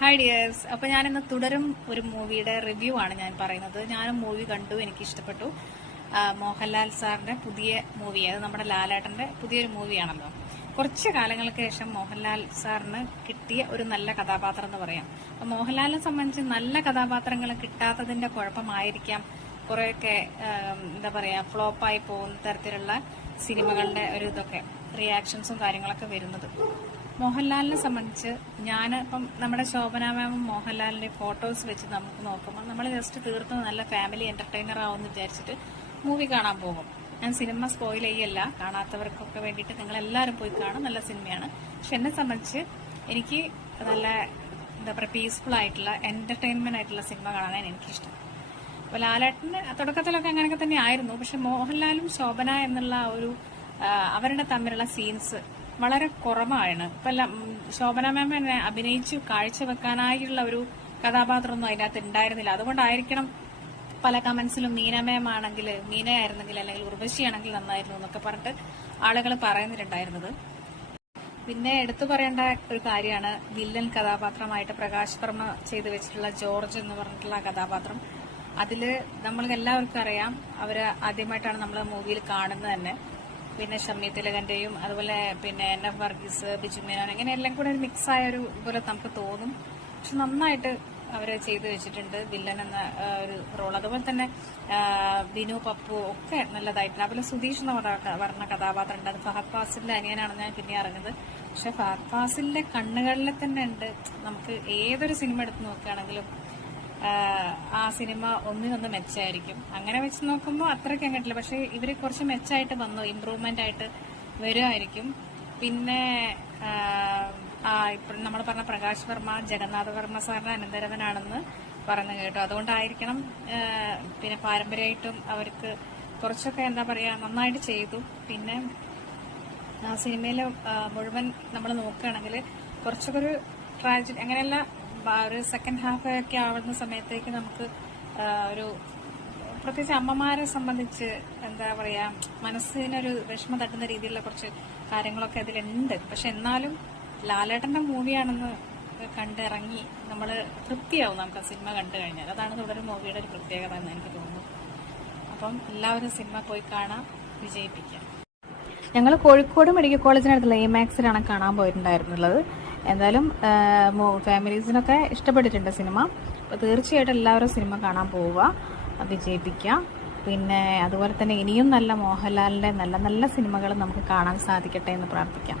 Hi dears. അപ്പോൾ ഞാനിന്ന് തുടരും ഒരു മൂവിയുടെ റിവ്യൂ ആണ് ഞാൻ പറയുന്നത്. ഞാനും മൂവി കണ്ടു, എനിക്ക് ഇഷ്ടപ്പെട്ടു. മോഹൻലാൽ സാറിന്റെ പുതിയ മൂവി, അത് നമ്മുടെ ലാലേട്ടന്റെ പുതിയൊരു മൂവിയാണല്ലോ. കുറച്ച് കാലങ്ങൾക്ക് ശേഷം മോഹൻലാൽ സാറിന് കിട്ടിയ ഒരു നല്ല കഥാപാത്രം എന്ന് പറയാം. അപ്പോൾ മോഹൻലാലിനെ സംബന്ധിച്ച് നല്ല കഥാപാത്രങ്ങൾ കിട്ടാത്തതിന്റെ കുഴപ്പമായിരിക്കാം കുറെയൊക്കെ എന്താ പറയാ ഫ്ലോപ്പായി പോകുന്ന തരത്തിലുള്ള സിനിമകളുടെ ഒരു ഇതൊക്കെ റിയാക്ഷൻസും കാര്യങ്ങളൊക്കെ വരുന്നത്. മോഹൻലാലിനെ സംബന്ധിച്ച് ഞാൻ ഇപ്പം നമ്മുടെ ശോഭന മാമും മോഹൻലാലിന്റെ ഫോട്ടോസ് വെച്ച് നമുക്ക് നോക്കുമ്പോൾ നമ്മൾ ജസ്റ്റ് തീർത്തും നല്ല ഫാമിലി എന്റർടൈനർ ആവുമെന്ന് വിചാരിച്ചിട്ട് മൂവി കാണാൻ പോകും. ഞാൻ സിനിമ സ്പോയിൽ ചെയ്യല്ല, കാണാത്തവർക്കൊക്കെ വേണ്ടിയിട്ട് നിങ്ങൾ എല്ലാവരും പോയി കാണും, നല്ല സിനിമയാണ്. പക്ഷെ എന്നെ സംബന്ധിച്ച് എനിക്ക് നല്ല എന്താ പറയുക പീസ്ഫുൾ ആയിട്ടുള്ള എന്റർടൈൻമെന്റ് ആയിട്ടുള്ള സിനിമ കാണാനാണ് എനിക്കിഷ്ടം. അപ്പോൾ ലാലേട്ടന് തുടക്കത്തിലൊക്കെ അങ്ങനെയൊക്കെ തന്നെ ആയിരുന്നു. പക്ഷെ മോഹൻലാലും ശോഭന എന്നുള്ള ഒരു അവരുടെ തമ്മിലുള്ള സീൻസ് വളരെ കുറവാണ്. ഇപ്പൊ ശോഭന മാം എന്നെ അഭിനയിച്ചു കാഴ്ചവെക്കാനായുള്ള ഒരു കഥാപാത്രമൊന്നും അതിനകത്ത് ഉണ്ടായിരുന്നില്ല. അതുകൊണ്ടായിരിക്കണം പല കമന്റ്സിലും മീന മാം ആണെങ്കിൽ, മീനയായിരുന്നെങ്കിൽ അല്ലെങ്കിൽ ഉർവശിയാണെങ്കിൽ നന്നായിരുന്നു എന്നൊക്കെ പറഞ്ഞിട്ട് ആളുകൾ പറയുന്നുണ്ടായിരുന്നത്. പിന്നെ എടുത്തു പറയേണ്ട ഒരു കാര്യമാണ് വില്ലൻ കഥാപാത്രമായിട്ട് പ്രകാശ് വർമ്മ ചെയ്തു വെച്ചിട്ടുള്ള ജോർജ് എന്ന് പറഞ്ഞിട്ടുള്ള കഥാപാത്രം. അതില് നമ്മൾക്ക് എല്ലാവർക്കും അറിയാം, അവര് ആദ്യമായിട്ടാണ് നമ്മൾ മൂവിയിൽ കാണുന്നത് തന്നെ. പിന്നെ ഷമ്മി തിലകന്റെയും അതുപോലെ പിന്നെ NF വർഗീസ്, ബിജു മേനോൻ, ഇങ്ങനെ എല്ലാം കൂടെ ഒരു മിക്സ് ആയ ഒരു പോലെ നമുക്ക് തോന്നും. പക്ഷെ നന്നായിട്ട് അവര് ചെയ്തു വെച്ചിട്ടുണ്ട് വില്ലൻ എന്ന ഒരു റോൾ. അതുപോലെ തന്നെ ബിനു പപ്പു ഒക്കെ നല്ലതായിട്ടുണ്ട്. അതുപോലെ സുധീഷ് എന്ന് പറഞ്ഞ കഥാപാത്രം ഉണ്ട്. അത് ഫഹദ് ഫാസിലിന്റെ അനിയനാണ് ഞാൻ പിന്നെ അറിഞ്ഞത്. പക്ഷെ ഫഹദ് ഫാസിലിന്റെ കണ്ണുകളിൽ തന്നെ ഉണ്ട്. നമുക്ക് ഏതൊരു സിനിമ എടുത്ത് നോക്കുകയാണെങ്കിലും ആ സിനിമ ഒന്നിനൊന്ന് മെച്ചമായിരിക്കും. അങ്ങനെ വെച്ച് നോക്കുമ്പോൾ അത്രയ്ക്ക് അങ്ങട്ടില്ല. പക്ഷെ ഇവര് കുറച്ച് മെച്ചമായിട്ട് വന്നു, ഇമ്പ്രൂവ്മെന്റ് ആയിട്ട് വരുമായിരിക്കും. പിന്നെ ഇപ്പോൾ നമ്മൾ പറഞ്ഞ പ്രകാശ് വർമ്മ ജഗന്നാഥ വർമ്മ സാറിന്റെ അനന്തരവനാണെന്ന് പറഞ്ഞു കേട്ടു. അതുകൊണ്ടായിരിക്കണം പിന്നെ പാരമ്പര്യമായിട്ടും അവർക്ക് കുറച്ചൊക്കെ എന്താ പറയാ നന്നായിട്ട് ചെയ്തു. പിന്നെ ആ സിനിമയിലെ മുഴുവൻ നമ്മൾ നോക്കുകയാണെങ്കിൽ കുറച്ചൊക്കെ ഒരു ട്രാജഡി അങ്ങനെയല്ല, ഒരു സെക്കൻഡ് ഹാഫ് ഒക്കെ ആവുന്ന സമയത്തേക്ക് നമുക്ക് ഒരു പ്രത്യേകിച്ച് അമ്മമാരെ സംബന്ധിച്ച് എന്താ പറയാ മനസ്സിനൊരു വിഷമം തട്ടുന്ന രീതിയിലുള്ള കുറച്ച് കാര്യങ്ങളൊക്കെ അതിലുണ്ട്. പക്ഷെ എന്നാലും ലാലേട്ടന്റെ മൂവിയാണെന്ന് കണ്ടിറങ്ങി നമ്മൾ തൃപ്തിയാവും നമുക്ക് ആ സിനിമ കണ്ടു കഴിഞ്ഞാൽ. അതാണ് തുടരും മൂവിയുടെ ഒരു പ്രത്യേകത എന്ന് എനിക്ക് തോന്നുന്നു. അപ്പം എല്ലാവരും സിനിമ പോയി കാണാം, വിജയിപ്പിക്കാം. ഞങ്ങൾ കോഴിക്കോട് മെഡിക്കൽ കോളേജിനടുത്തുള്ള എമാക്സിലാണ് കാണാൻ പോയിട്ടുണ്ടായിരുന്നുള്ളത്. എന്തായാലും ഫാമിലീസിനൊക്കെ ഇഷ്ടപ്പെട്ടിട്ടുണ്ട് സിനിമ. അപ്പോൾ തീർച്ചയായിട്ടും എല്ലാവരും സിനിമ കാണാൻ പോവുക, വിജയിപ്പിക്കുക. പിന്നെ അതുപോലെ തന്നെ ഇനിയും നല്ല മോഹൻലാലിൻ്റെ നല്ല നല്ല സിനിമകൾ നമുക്ക് കാണാൻ സാധിക്കട്ടെ എന്ന് പ്രാർത്ഥിക്കാം.